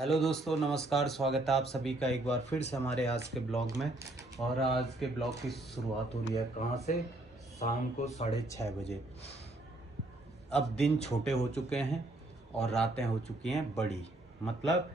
Hello दोस्तों, नमस्कार। स्वागत है आप सभी का एक बार फिर से हमारे आज के ब्लॉग में। और आज के ब्लॉग की शुरुआत हो रही है कहाँ से? शाम को 6:30 बजे। अब दिन छोटे हो चुके हैं और रातें हो चुकी हैं बड़ी। मतलब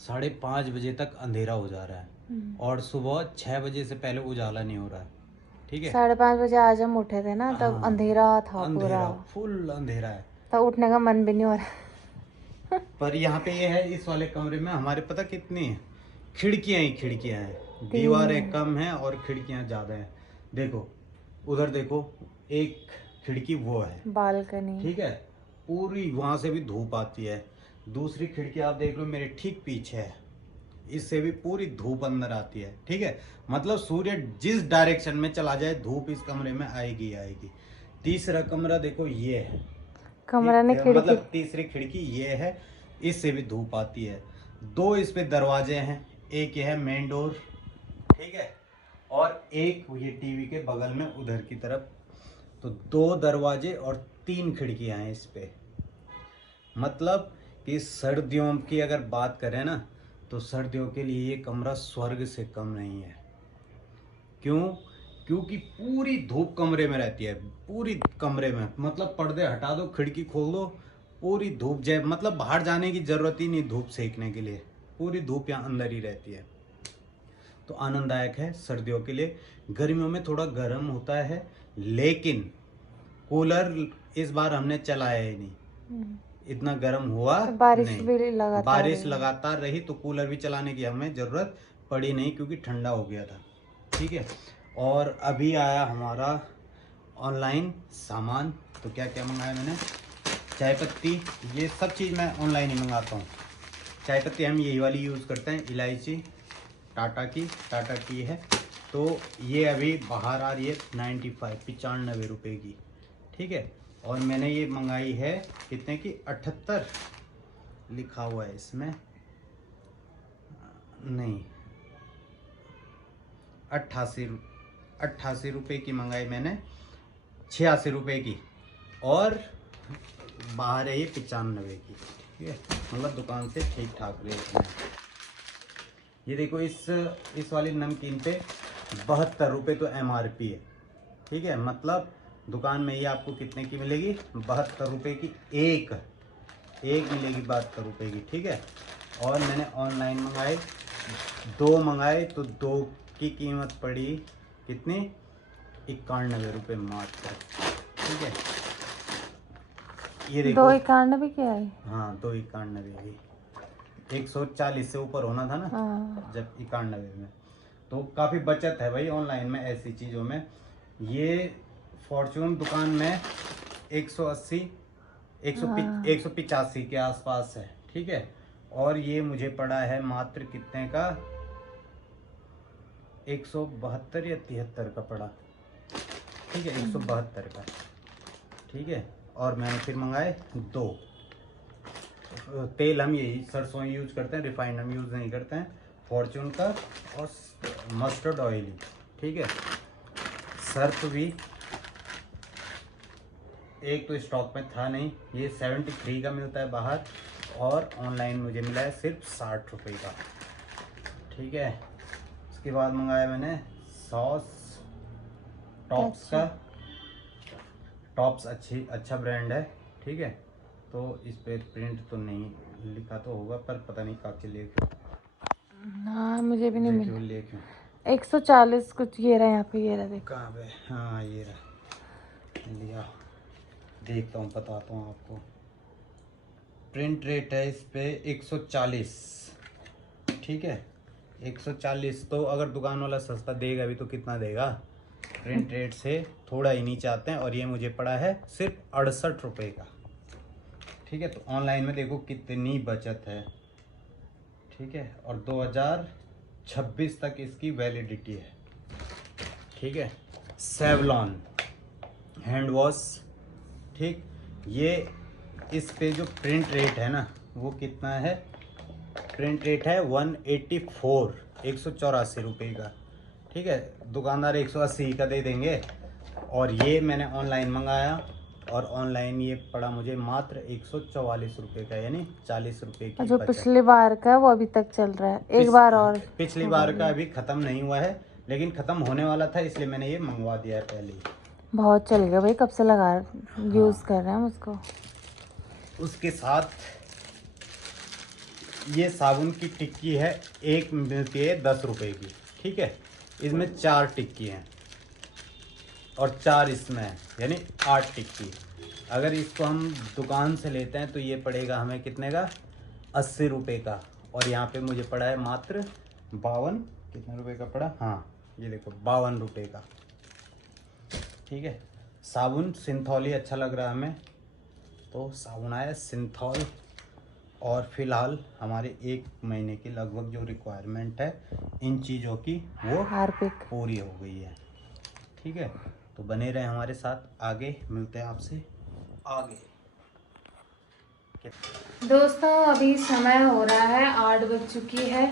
5:30 बजे तक अंधेरा हो जा रहा है और सुबह 6 बजे से पहले उजाला नहीं हो रहा है। ठीक है, 5:30 बजे आज हम उठे थे ना, तब हाँ, अंधेरा था पूरा। अंधेरा, फुल अंधेरा है। तब उठने का मन भी नहीं हो रहा। पर यहाँ पे ये है, इस वाले कमरे में हमारे पता कितनी है? खिड़कियाँ ही खिड़कियाँ हैं। 3 दीवारें कम हैं और खिड़कियाँ ज़्यादा हैं। देखो, उधर देखो, एक खिड़की वो है, बालकनी। ठीक है, पूरी वहाँ से भी धूप आती है। दूसरी खिड़की आप देख लो मेरे ठीक पीछे है, इससे भी पूरी धूप अंदर आती है। ठीक है, मतलब सूर्य जिस डायरेक्शन में चला जाए धूप इस कमरे में आएगी आएगी। तीसरा कमरा देखो, ये है, कमरा ने खिड़की। मतलब तीसरी खिड़की ये है, इससे भी धूप आती है। दो इस पे दरवाजे हैं, एक ये है मेन डोर, ठीक है, और एक ये टीवी के बगल में उधर की तरफ। तो 2 दरवाजे और 3 खिड़कियां हैं इस पे। मतलब कि सर्दियों की अगर बात करें ना, तो सर्दियों के लिए ये कमरा स्वर्ग से कम नहीं है। क्यों? क्योंकि पूरी धूप कमरे में रहती है, पूरी कमरे में। मतलब पर्दे हटा दो, खिड़की खोल दो, पूरी धूप जय, मतलब बाहर जाने की जरूरत ही नहीं धूप सेकने के लिए। पूरी धूप यहाँ अंदर ही रहती है। तो आनंददायक है सर्दियों के लिए। गर्मियों में थोड़ा गर्म होता है, लेकिन कूलर इस बार हमने चलाया ही नहीं, इतना गर्म हुआ बारिश नहीं। भी लगातार बारिश रही। लगातार रही तो कूलर भी चलाने की हमें ज़रूरत पड़ी नहीं, क्योंकि ठंडा हो गया था। ठीक है, और अभी आया हमारा ऑनलाइन सामान। तो क्या क्या मंगाया मैंने? चाय पत्ती, ये सब चीज़ मैं ऑनलाइन ही मंगाता हूँ। चाय पत्ती हम यही वाली यूज़ करते हैं, इलायची टाटा की है। तो ये अभी बाहर आ रही है 95 रुपये की। ठीक है, और मैंने ये मंगाई है कितने की? 78 लिखा हुआ है इसमें, नहीं, 88 रुपये की मंगाई मैंने, 86 रुपये की। और बाहर है ये 95 की। ठीक है, मतलब दुकान से ठीक ठाक रेट में। ये देखो, इस वाली नमकीन पे 72 रुपये तो MRP है। ठीक है, मतलब दुकान में ये आपको कितने की मिलेगी? 72 रुपये की एक मिलेगी, 72 रुपये की। ठीक है, और मैंने ऑनलाइन मंगाए, 2 मंगाए तो 2 की कीमत पड़ी कितनी? 91 रुपये मात्र। ठीक है, ये देखो, 291 क्या है? हाँ, 291 की। 140 से ऊपर होना था ना, हाँ। जब 91 में। तो काफ़ी बचत है भाई ऑनलाइन में ऐसी चीज़ों में। ये फॉर्च्यून दुकान में 180 185 के आसपास है। ठीक है, और ये मुझे पड़ा है मात्र कितने का? 172 या 73 का पड़ा। ठीक है, 172 का। ठीक है, और मैंने फिर मंगाए 2 तेल। हम यही सरसों यूज करते हैं, रिफाइंड हम यूज़ नहीं करते हैं, फॉर्च्यून का और मस्टर्ड ऑयल। ठीक है, सर्फ भी एक तो स्टॉक में था नहीं, ये 73 का मिलता है बाहर, और ऑनलाइन मुझे मिला है सिर्फ 60 रुपये का। ठीक है, उसके बाद मंगाया मैंने सॉस टॉप्स का। टॉप्स अच्छा ब्रांड है। ठीक है, तो इस पे प्रिंट तो नहीं लिखा तो होगा, पर पता नहीं कब चलिए। हाँ, मुझे भी नहीं देखियो मिला। लेके 140 कुछ ये रहा, यहाँ पे ये रहा, देखो। कहाँ पे? हाँ, ये रहा, लिया, देखता हूँ, बताता हूँ आपको। प्रिंट रेट है इस पे 140। ठीक है, 140। तो अगर दुकान वाला सस्ता देगा भी तो कितना देगा? प्रिंट रेट से थोड़ा ही नीचे आते हैं, और ये मुझे पड़ा है सिर्फ 68 रुपये का। ठीक है, तो ऑनलाइन में देखो कितनी बचत है। ठीक है, और 2026 तक इसकी वैलिडिटी है। ठीक है, सेवलॉन हैंड वॉश। ठीक, ये इस पे जो प्रिंट रेट है ना, वो कितना है? प्रिंट रेट है 184, 184 रुपये का। ठीक है, दुकानदार 180 का दे देंगे। और ये मैंने ऑनलाइन मंगाया और ऑनलाइन ये पड़ा मुझे मात्र 144 रुपये का, यानी 40 रुपये की जो बचत। पिछली बार का है वो अभी तक चल रहा है, एक बार और पिछली बार का अभी ख़त्म नहीं हुआ है, लेकिन ख़त्म होने वाला था, इसलिए मैंने ये मंगवा दिया है पहले ही। बहुत चल गया भाई, कब से लगा यूज़ कर रहे हैं हम उसको। उसके साथ ये साबुन की टिक्की है, एक मिलती है 10 रुपये की, ठीक है। इसमें 4 टिक्की हैं और 4 इसमें है, यानी 8 टिक्की। अगर इसको हम दुकान से लेते हैं तो ये पड़ेगा हमें कितने का, 80 रुपये का, और यहाँ पे मुझे पड़ा है मात्र 52, कितने रुपए का पड़ा, हाँ ये देखो 52 रुपये का, ठीक है। साबुन सिंथॉल अच्छा लग रहा है हमें, तो साबुन आया सिंथॉल। और फिलहाल हमारे 1 महीने की लगभग जो रिक्वायरमेंट है इन चीज़ों की वो हार्पिक पूरी हो गई है, ठीक है। तो बने रहे हमारे साथ, आगे मिलते हैं आपसे आगे। दोस्तों अभी समय हो रहा है 8 बज चुकी है।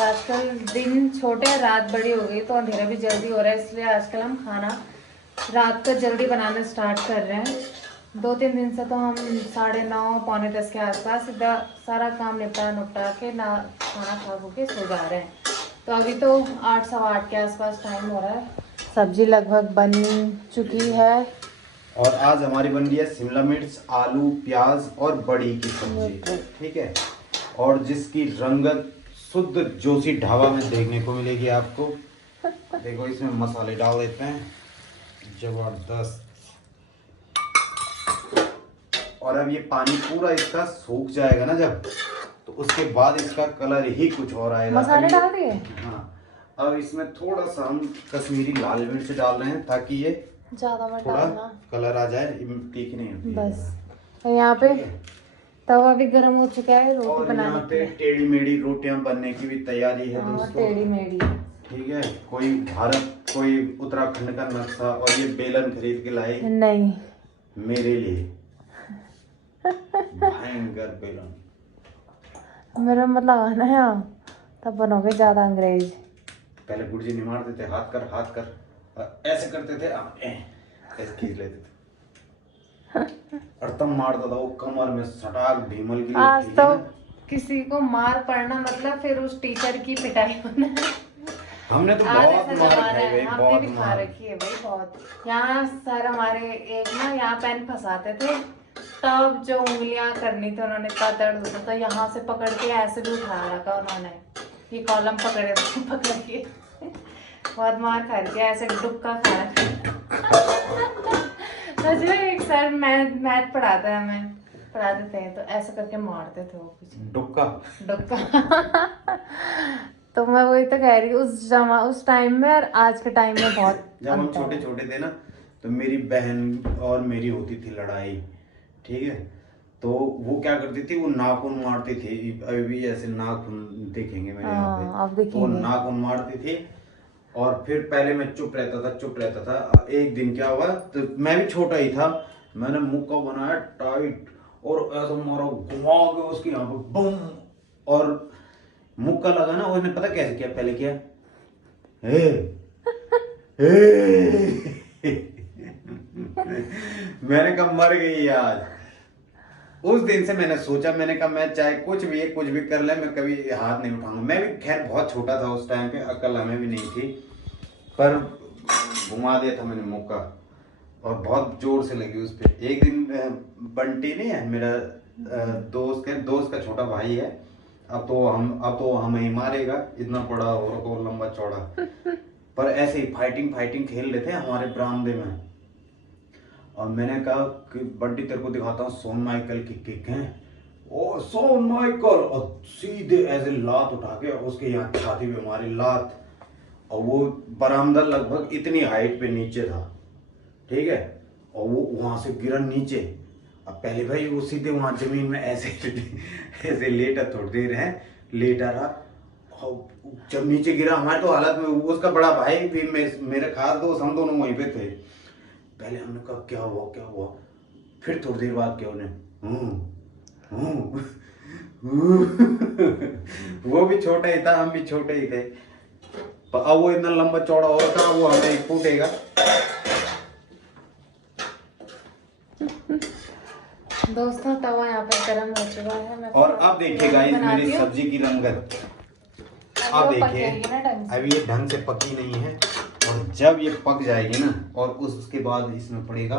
आजकल दिन छोटे हैं, रात बड़ी हो गई तो अंधेरा भी जल्दी हो रहा है, इसलिए आजकल हम खाना रात को जल्दी बनाना स्टार्ट कर रहे हैं। 2-3 दिन से तो हम 9:30 पौने 10 के आसपास सीधा सारा काम निपटा के ना खाना खा के सो जा रहे हैं। तो अभी तो 8 सवा 8 के आसपास टाइम हो रहा है। सब्जी लगभग बन चुकी है और आज हमारी बन रही है शिमला मिर्च, आलू, प्याज और बड़ी की सब्जी, ठीक है। और जिसकी रंगत शुद्ध जोशी ढाबा में देखने को मिलेगी आपको। देखो इसमें मसाले डाल देते हैं, जबरदस्त। और अब ये पानी पूरा इसका सूख जाएगा ना जब, तो उसके बाद इसका कलर ही कुछ और आएगा। मसाले डाल दिए? हाँ, अब इसमें थोड़ा सा हम कश्मीरी लाल मिर्च डाल रहे हैं ताकि ये ज्यादा मत थोड़ा डालना, कलर आ जाए, तीखी नहीं होती है। बस। तो यहाँ पे तवा भी गर्म हो चुका है रोटी और बनाने यहाँ के पे लिए। टेढ़ी मेढ़ी रोटियां बनने की भी तैयारी है हाँ, दोस्तों, टेढ़ी मेढ़ी, ठीक है। कोई भारत, कोई उत्तराखंड का नक्शा, और ये बेलन खरीद के लाए नहीं मेरे लिए, भयंकर बेलन। मेरा मतलब आना है, तब बनोगे ज्यादा अंग्रेज। पहले गुरुजी नहीं मारते थे, हाथ कर हाथ कर, ऐसे करते थे, ऐसे खींच लेते थे, और तब मारता था वो कमर में सटाक भीमल की। आज तो किसी को मार पड़ना मतलब फिर उस टीचर की पिटाई होना। हमने तो आज बहुत ऐसा मार जमाना खाई है, भाई, हमने बहुत भी खा मार। रखी है भाई बहुत। यहाँ सर हमारे एक ना यहाँ पेन फंसाते थे, तब जो उंगलियां करनी थी उन्होंने, इतना दर्द होता था, यहाँ से पकड़ के ऐसे भी उठा रखा उन्होंने, ये कॉलम पकड़े पकड़ के बहुत मार खा रही थी, ऐसे डुबका खा रखा। सच में एक सर मैथ पढ़ाता है, हमें पढ़ाते थे तो ऐसे करके मारते थे वो पीछे, डुबका डुबका। तो मैं वही तो कह रही हूँ, उस टाइम में और आज के टाइम में बहुत जब हम अंतर छोटे है। छोटे थे ना, तो मेरी बहन और मेरी होती थी लड़ाई, ठीक है। तो वो क्या करती थी, वो नाखून मारती थी, अभी भी ऐसे नाखून देखेंगे मेरे यहाँ पे, अब तो वो देखेंगे। नाखून मारती थी। और फिर पहले मैं चुप रहता था। एक दिन क्या हुआ, तो मैं भी छोटा ही था, मैंने मुक्का बनाया टाइट और ऐसा मारा घुमा के उसकी यहाँ पे बम, और मुक्का लगा ना, उसने पता कैसे किया, पहले किया हे मैंने कहा मर गई आज। उस दिन से मैंने सोचा, मैंने कहा मैं चाहे कुछ भी कर ले, मैं कभी हाथ नहीं उठाऊंगा। मैं भी खैर बहुत छोटा था उस टाइम पे, अकल हमें भी नहीं थी, पर घुमा दिया था मैंने मौका, और बहुत जोर से लगी उस पे। एक दिन बंटी नहीं है मेरा दोस्त का छोटा भाई है, अब तो हमें ही मारेगा, इतना बड़ा और लंबा चौड़ा। पर ऐसे ही फाइटिंग खेल रहे थे हमारे बरामदे में, और मैंने कहा कि बंटी तेरे को दिखाता हूँ शॉन माइकल की किक है, ओ शॉन माइकल, और सीधे ऐसे लात उठा के उसके यहाँ छाती पे मारी लात, और वो बरामदा लगभग इतनी हाइट पे नीचे था, ठीक है, और वो वहां से गिरा नीचे। अब पहले भाई वो सीधे वहां जमीन में ऐसे ऐसे लेटा, थोड़ी देर है लेटा रहा, और जब नीचे गिरा हमारे तो हालत में, उसका बड़ा भाई भी मेरे खास दोस्त, हम दोनों वहीं पे थे। पहले हमने कहा क्या हुआ, फिर थोड़ी देर बाद क्या उन्हें वो भी छोटा ही था, हम भी छोटे ही थे, पर अब वो इतना लंबा चौड़ा और था, वो हमें फूटेगा। दोस्तों तवा यहाँ पे गर्म हो चुका है। मैं और अब देखिए गाइस बनाती मेरी हूँ। सब्जी की रंगत। अब अब वो देखिए पकेगी ना ढंग से। अभी ये ढंग से पकी नहीं है, और जब ये पक जाएगी ना, और उसके बाद इसमें पड़ेगा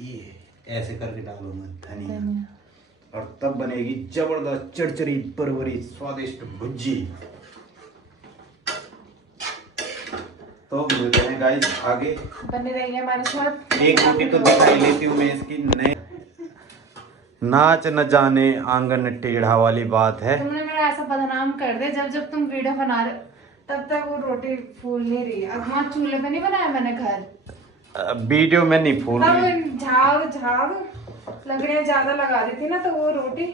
ये, ऐसे करके डालो मैं धनिया, धनिया। और तब बनेगी जबरदस्त चरचरी परवरी स्वादिष्ट भुजी। तो मिलते हैं गाइस आगे। बने रहिए हमारे साथ। एक रोटी तो दिखाई लेती हूँ मैं इसकी। नए नाच न जाने आंगन टेढ़ा वाली बात है। तुमने मेरा ऐसा बदनाम कर दिया, जब जब तुम वीडियो बना रहे तब तक वो रोटी फूल नहीं रही है। अब वहाँ चूल्हे पे नहीं बनाया मैंने घर, वीडियो में नहीं फूल रही। तब झाग लकड़ियाँ ज्यादा लगा दी थी ना, तो वो रोटी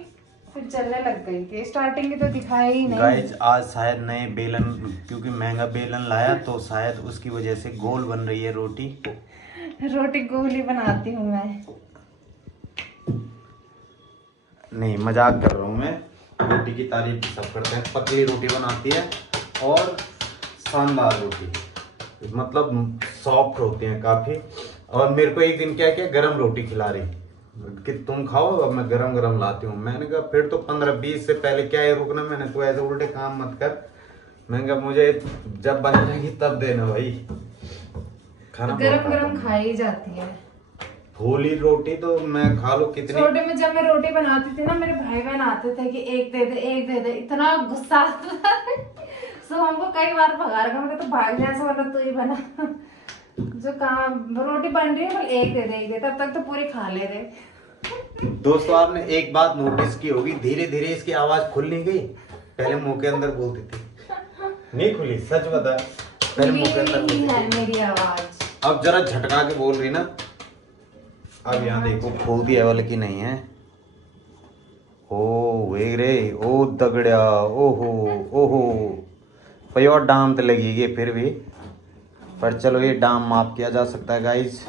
फिर चलने लग गई थी। स्टार्टिंग की तो दिखाई ही नहीं। गाइज आज शायद नए बेलन, क्योंकि महंगा बेलन लाया तो शायद उसकी वजह से गोल बन रही है रोटी। रोटी गोल ही बनाती हूँ मैं। नहीं मजाक कर रहा हूँ मैं, रोटी की तारीफ सब करते हैं। पतली रोटी बनाती है और शानदार रोटी, मतलब सॉफ्ट होती है काफी। और मेरे को एक दिन क्या क्या गरम रोटी खिला रही कि तुम खाओ, अब मैं गरम गरम लाती हूँ। मैंने कहा फिर तो 15-20 से पहले क्या है रुकना, मैंने तो ऐसे उल्टे काम मत कर। मैंने कहा मुझे जब बन जाएगी तब देना भाई, खाना गरम गरम खाई जाती है। फूली रोटी तो मैं खा लो कितनी। छोटे में जब मैं रोटी बनाती थी ना, मेरे भाई बहन आते थे कि एक दे दे एक दे दे, इतना गुस्सा आता था। सो हमको कई बार भगा रखा, मैंने तो भाग जाए, मतलब तू ही बना। जो काम रोटी बन रही है बस एक दे दे, तब तक तो पूरी खा ले रहे। दोस्तों आपने एक बात नोटिस की होगी, धीरे धीरे इसकी आवाज खुल नहीं गई। पहले मुंह के अंदर बोलती थी, नहीं खुली, सच बता। पहले मुंह के अंदर बोलती है थी, मेरी आवाज। अब जरा झटका के बोल रही ना। अब यहाँ देखो खोलती है वाले की नहीं है। ओ वे रे, ओ दगड़िया, ओहो ओहो, पयोर डाम तो लगेगी फिर भी, पर चलो ये डाम माफ किया जा सकता है गाइस।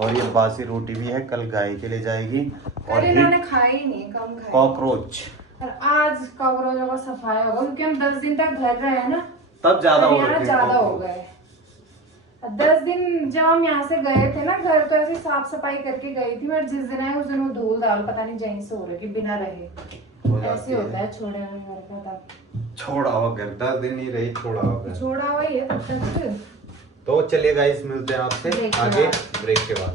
और ये बासी रोटी भी है, कल गाय के लिए जाएगी। और कल इन्होंने खाई नहीं, कम खाई। कॉकरोच, और आज कॉकरोचों का सफाई होगा, क्योंकि हम 10 दिन तक घर रहे हैं ना, तब ज्यादा हो यहाँ गए ज्यादा हो गए। 10 दिन जब हम यहाँ से गए थे ना घर, तो ऐसे साफ सफाई करके गई थी, और जिस दिन आए उस दिन वो धूल दाल पता नहीं जहीं से हो रही बिना रहे। ऐसे होता है छोड़े हुए घर का। तब छोड़ा हुआ घर 10 दिन ही रही, छोड़ा हुआ घर। छोड़ा हुआ ही है तब तक। तो चलिए गाइस मिलते हैं आपसे ब्रेक के आगे बाद। ब्रेक के बाद।